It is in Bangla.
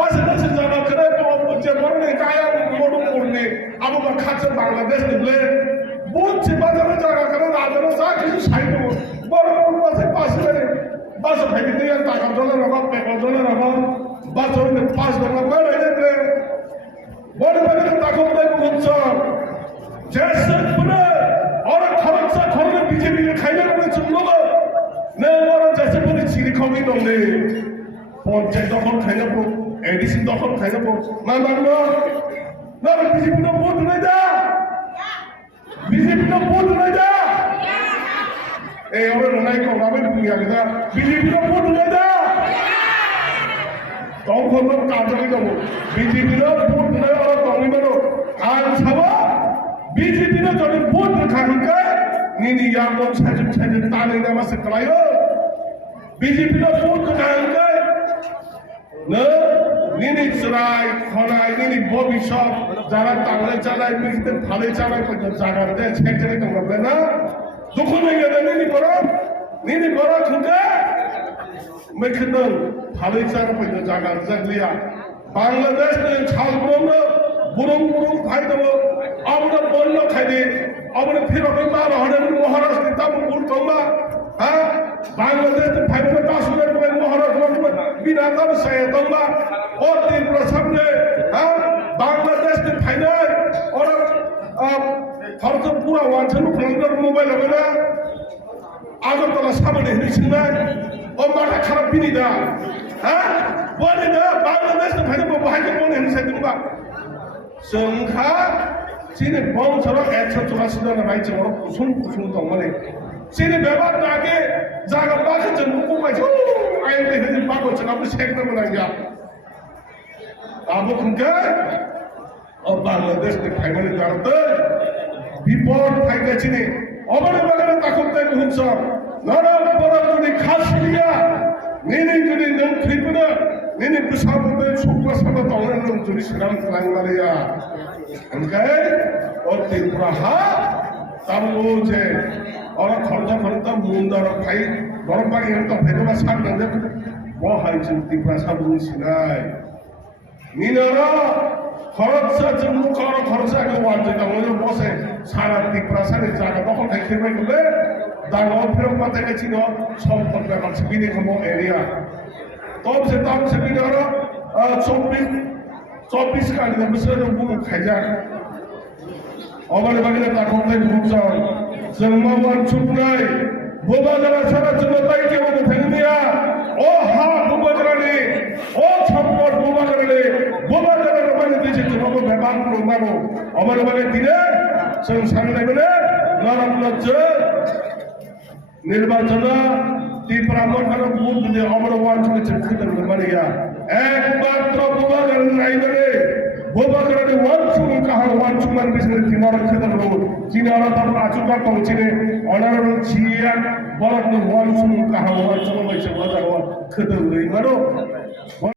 বাসে যারা করে যে বরণে গায়া মোড় পড়লে আবার খাচ্ছে বাংলাদেশ নিলে বলছে বাজারে জায়গা করে রাজারও যা কিছু সাইড বড় বড় বাসে ভাইকে দিয়ে টাকা জলের অভাব পেপার জলের অভাব বাস 5 টাকা বেড়ে যেতে বড় বড় টাকা বলছে যে বলে और खरचा खरने बीजेपी के खाइले बने चुनलो ने और जैसे बने चिरी खावी दंगे पंचायत दखल खाइले पो एडीसी दखल खाइले पो ना बीजेपी ने वोट नहीं दा बीजेपी ने वोट नहीं दा ए और नहीं को नामे दुनिया के दा बीजेपी ने वोट नहीं दा तो खबर काजली दो बीजेपी ने वोट नहीं और कमी बनो आज छवा बीजेपी ने जो वोट रखा है नीनी यादव छाजन ताने ना मसे कलायो बीजेपी ने वोट रखा है न नीनी चराई खनाई नीनी भविष्यत যারা তালে চালায় বিজতে ভালে চালায় কত জায়গাতে ছেড়ে তো হবে না দুঃখ নেই গেলে নীনি বড় খুঁজে মেখদল ভালে চালা কত জায়গা জাগলিয়া বাংলাদেশ নে ছাল বুরং খাই দেবো আমরা বন্য খাই দে আমরা ফিরবে মার হরেন মহারাষ্ট্র তাম বলতোমা হ্যাঁ বাংলাদেশ ফাইবে কাশ্মীর में महाराष्ट्र में बिना तब से तंबा और त्रिपुरा सामने हाँ बांग्लादेश में फाइनल और भारत पूरा वांछन फ्लंगर मोबाइल है ना आगे तो सामने नहीं सुना और मारा खराब भी नहीं दा हाँ बोले ना बांग्लादेश में फाइनल में बाहर के बोले नहीं सकते ना संखा चीने बम चलो ऐसा चला सीधा ना भाई चलो कुसुम तो मरे चीने व्यवहार ना के जागा बाकी जन्म को मैं आये थे हिंदी बात हो चला अपने शेख में बनाएंगे आप उनके और बांग्लादेश के फाइनल जाते बिपोर फाइनल चीने अबने बगले ताकते बहुत सा नारा बड़ा जुड़ी खास लिया नीने जुड़ी नंग क्रिपना नीने प्रसाद में शुक्र सभा तौर नंग जुड़ी श्राम लांगलारिया उनके और त्रिपुरा तब वो जे और खर्चा मुंडा खाई बरम बागी हम तो फेदमा साथ नंदे वो हाई त्रिपुरा सब सिनाई नीनारा खर्चा जम्मू खर्चा के वाजे का मुझे बसे सारा त्रिपुरा सारे जागा बहुत देखे में बोले दांगो फिर पता के चीनो सब पता कर सभी देखो एरिया तब से भी नारा 24 का दिन में से वो खाजा अबने बगले ताकते भूखा जन्मवान चुपनाई बोबा जरा सारा चुनताई के वो फेंगिया ओ हा बोबा जरा ने ओ छप्पर बोबा जरा रबाने दीजिए तो वो व्यापार को मारो अबने बगले दिने संसार ने बने नारक लज्ज निर्वाचन त्रिपुरा मठर भूत दे अबने वान चुने चक्कर में बनिया एकमात्र बोबा जरा नहीं बने बोबा करने वान चुमन बिजनेस तिमार खेतर रोड चिनारा तब आचुका पहुंचने ऑनर चिया बरत वान चुमन कहा वान चुमन में से बजा खेतर रोड मारो